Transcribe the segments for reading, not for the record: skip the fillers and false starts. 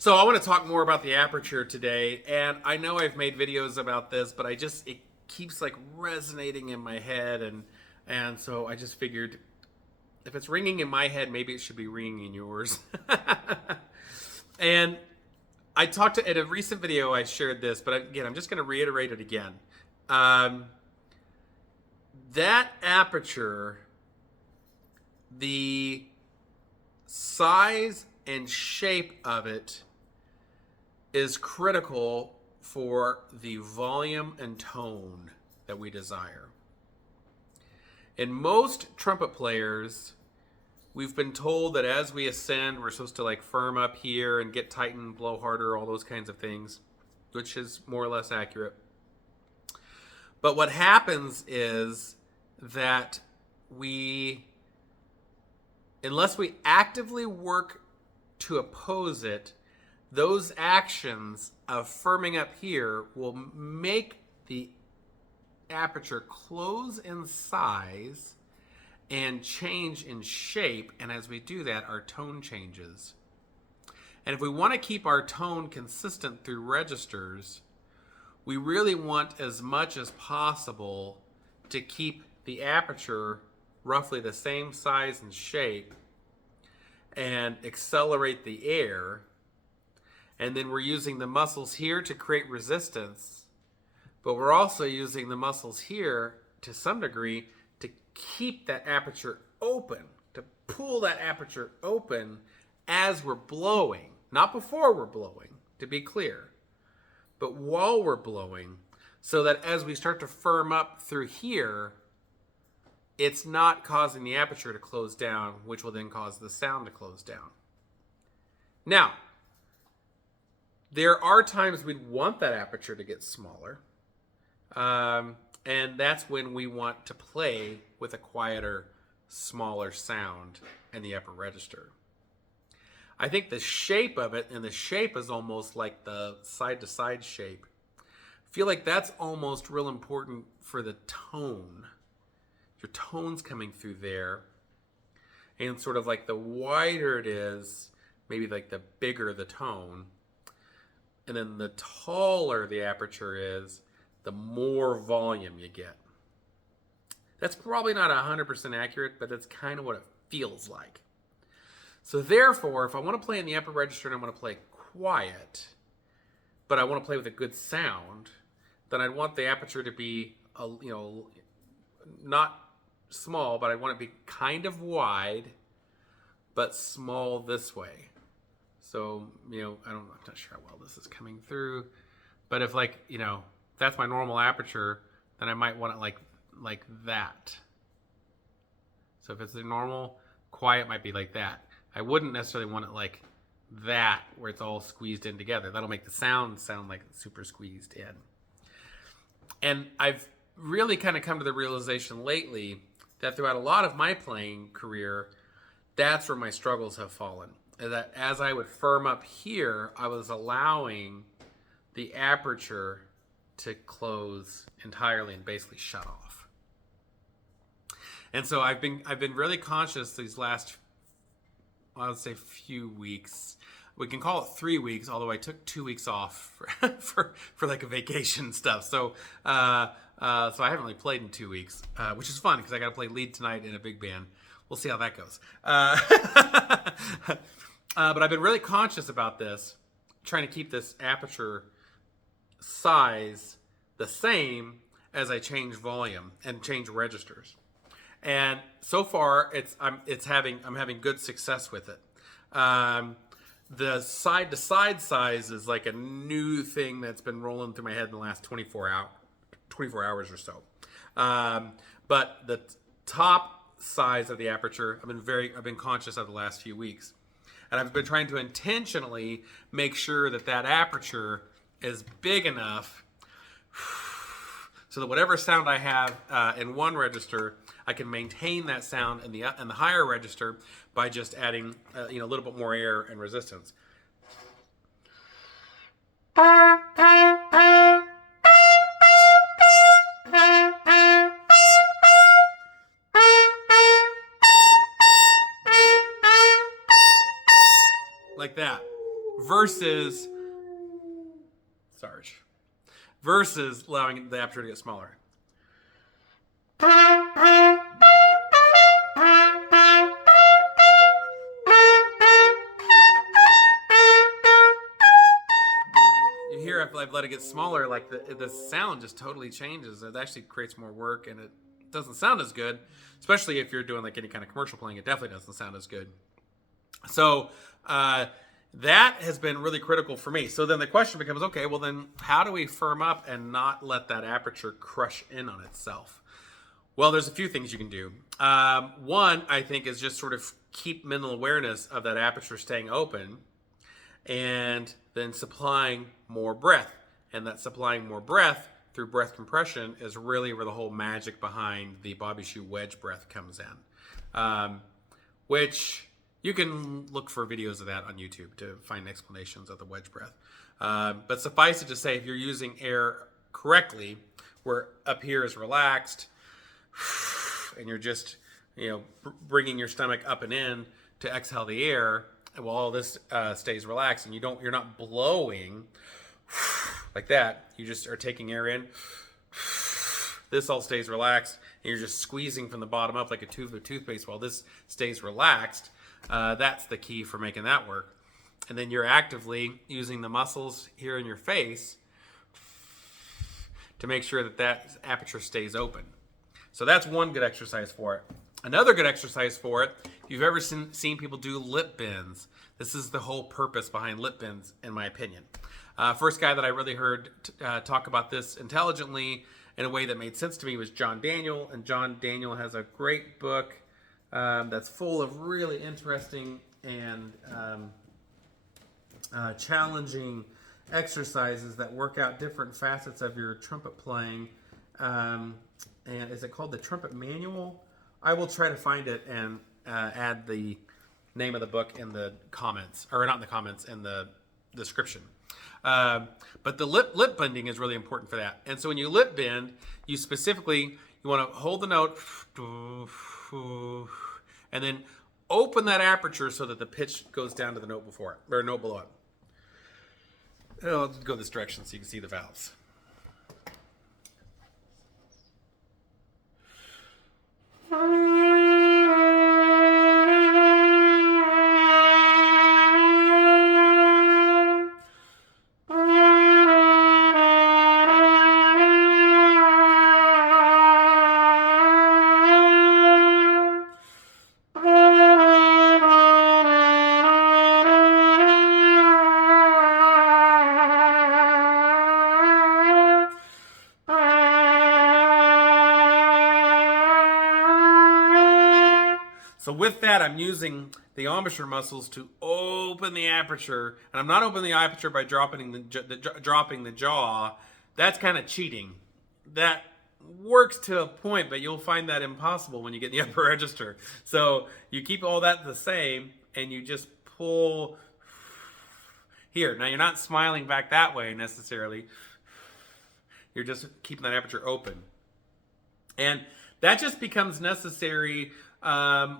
So I want to talk more about the aperture today, and I know I've made videos about this, but it keeps like resonating in my head, and so I just figured if it's ringing in my head, maybe it should be ringing in yours. And I talked in a recent video I shared this, but again I'm just going to reiterate it again. Um, that aperture, the size and shape of it is critical for the volume and tone that we desire. In most trumpet players, we've been told that as we ascend, we're supposed to like firm up here and get tightened, blow harder, all those kinds of things, which is more or less accurate. But what happens is that unless we actively work to oppose it, those actions of firming up here will make the aperture close in size and change in shape, and as we do that, our tone changes. And if we want to keep our tone consistent through registers, we really want as much as possible to keep the aperture roughly the same size and shape and accelerate the air. And then we're using the muscles here to create resistance, but we're also using the muscles here to some degree to keep that aperture open, to pull that aperture open as we're blowing, not before we're blowing, to be clear, but while we're blowing, so that as we start to firm up through here, it's not causing the aperture to close down, which will then cause the sound to close down. Now, there are times we'd want that aperture to get smaller, and that's when we want to play with a quieter, smaller sound in the upper register. I think the shape of it, and the shape is almost like the side-to-side shape. I feel like that's almost real important for the tone. Your tone's coming through there, and sort of like the wider it is, maybe like the bigger the tone. And then the taller the aperture is, the more volume you get. That's probably not 100% accurate, but that's kind of what it feels like. So therefore, if I want to play in the upper register and I want to play quiet, but I want to play with a good sound, then I'd want the aperture to be, not small, but I want it to be kind of wide, but small this way. So, I'm not sure how well this is coming through, but if that's my normal aperture, then I might want it like that. So if it's the normal, quiet might be like that. I wouldn't necessarily want it like that, where it's all squeezed in together. That'll make the sound like it's super squeezed in. And I've really kind of come to the realization lately that throughout a lot of my playing career, that's where my struggles have fallen. That as I would firm up here, I was allowing the aperture to close entirely and basically shut off. And so I've been really conscious these last, I would say, few weeks. We can call it 3 weeks, although I took 2 weeks off for like a vacation stuff. So I haven't really played in 2 weeks, which is fun because I got to play lead tonight in a big band. We'll see how that goes. But I've been really conscious about this, trying to keep this aperture size the same as I change volume and change registers. And so far, I'm having good success with it. The side-to-side size is like a new thing that's been rolling through my head in the last 24 hours or so. But the top size of the aperture, I've been conscious of the last few weeks. And I've been trying to intentionally make sure that aperture is big enough so that whatever sound I have in one register, I can maintain that sound in the higher register by just adding a little bit more air and resistance. Like that. versus versus allowing the aperture to get smaller. You hear if I've let it get smaller, like the sound just totally changes. It actually creates more work, and it doesn't sound as good, especially if you're doing like any kind of commercial playing. It definitely doesn't sound as good. So that has been really critical for me. So then the question becomes, okay, well then how do we firm up and not let that aperture crush in on itself? Well, there's a few things you can do. One, I think, is just sort of keep mental awareness of that aperture staying open and then supplying more breath. And that supplying more breath through breath compression is really where the whole magic behind the Bobby Shoe wedge breath comes in, which you can look for videos of that on YouTube to find explanations of the wedge breath. But suffice it to say, if you're using air correctly, where up here is relaxed, and you're just, bringing your stomach up and in to exhale the air, while all this stays relaxed, and you're not blowing like that. You just are taking air in. This all stays relaxed, and you're just squeezing from the bottom up like a tube of toothpaste while this stays relaxed. That's the key for making that work. And then you're actively using the muscles here in your face to make sure that that aperture stays open. So that's one good exercise for it. Another good exercise for it, if you've ever seen people do lip bends, this is the whole purpose behind lip bends, in my opinion. First guy that I really heard talk about this intelligently in a way that made sense to me was John Daniel. And John Daniel has a great book that's full of really interesting and challenging exercises that work out different facets of your trumpet playing. And is it called the Trumpet Manual? I will try to find it and add the name of the book in the comments, or not in the comments, in the description. But the lip bending is really important for that. And so when you lip bend, you want to hold the note and then open that aperture so that the pitch goes down to the note before it, or note below it. I'll go this direction so you can see the valves. So with that, I'm using the embouchure muscles to open the aperture. And I'm not opening the aperture by dropping the jaw. That's kind of cheating. That works to a point, but you'll find that impossible when you get in the upper register. So you keep all that the same, and you just pull here. Now, you're not smiling back that way necessarily. You're just keeping that aperture open. And that just becomes necessary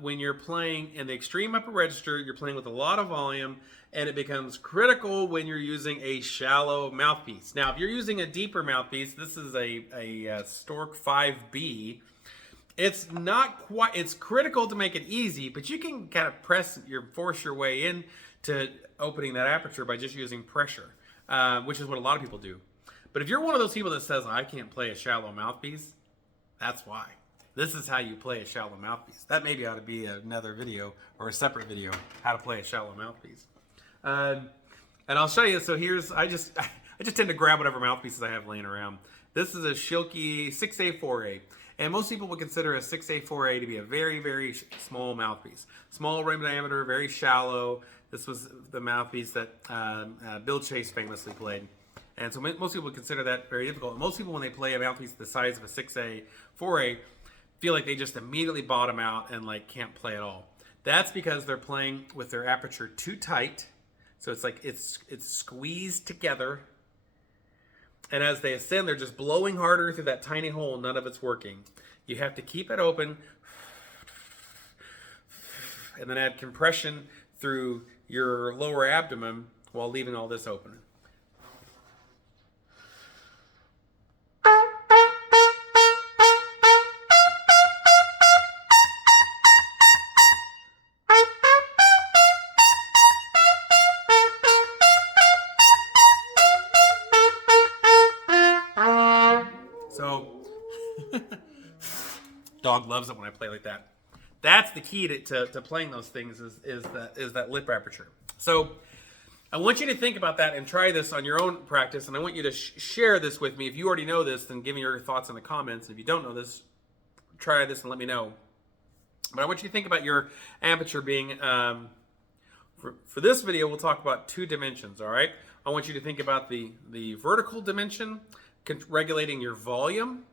when you're playing in the extreme upper register. You're playing with a lot of volume, and it becomes critical when you're using a shallow mouthpiece. Now, if you're using a deeper mouthpiece, this is a Stork 5B. It's not quite, it's critical to make it easy, but you can kind of force your way in to opening that aperture by just using pressure, which is what a lot of people do. But if you're one of those people that says, I can't play a shallow mouthpiece, that's why. This is how you play a shallow mouthpiece. That maybe ought to be another video or a separate video, how to play a shallow mouthpiece. And I'll show you. So here's, I just tend to grab whatever mouthpieces I have laying around. This is a Schilke 6A 4A. And most people would consider a 6A 4A to be a very, very small mouthpiece. Small rim diameter, very shallow. This was the mouthpiece that Bill Chase famously played. And so most people would consider that very difficult. And most people, when they play a mouthpiece the size of a 6A 4A, feel like they just immediately bottom out and can't play at all. That's because they're playing with their aperture too tight. So it's like it's squeezed together. And as they ascend, they're just blowing harder through that tiny hole. None of it's working. You have to keep it open and then add compression through your lower abdomen while leaving all this open. So, dog loves it when I play like that. That's the key to playing those things is that lip aperture. So, I want you to think about that and try this on your own practice, and I want you to share this with me. If you already know this, then give me your thoughts in the comments. And if you don't know this, try this and let me know. But I want you to think about your aperture being, for this video, we'll talk about 2 dimensions, all right? I want you to think about the vertical dimension, regulating your volume.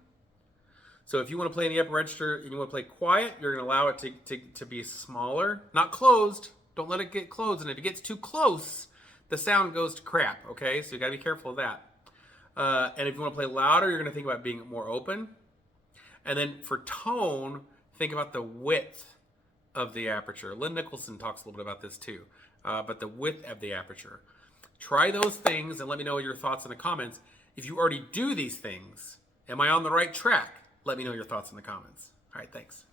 So if you want to play in the upper register and you want to play quiet, you're going to allow it to be smaller, not closed. Don't let it get closed. And if it gets too close, the sound goes to crap, okay? So you got to be careful of that. And if you want to play louder, you're going to think about being more open. And then for tone, think about the width of the aperture. Lynn Nicholson talks a little bit about this too, but the width of the aperture. Try those things and let me know your thoughts in the comments. If you already do these things, am I on the right track? Let me know your thoughts in the comments. All right, thanks.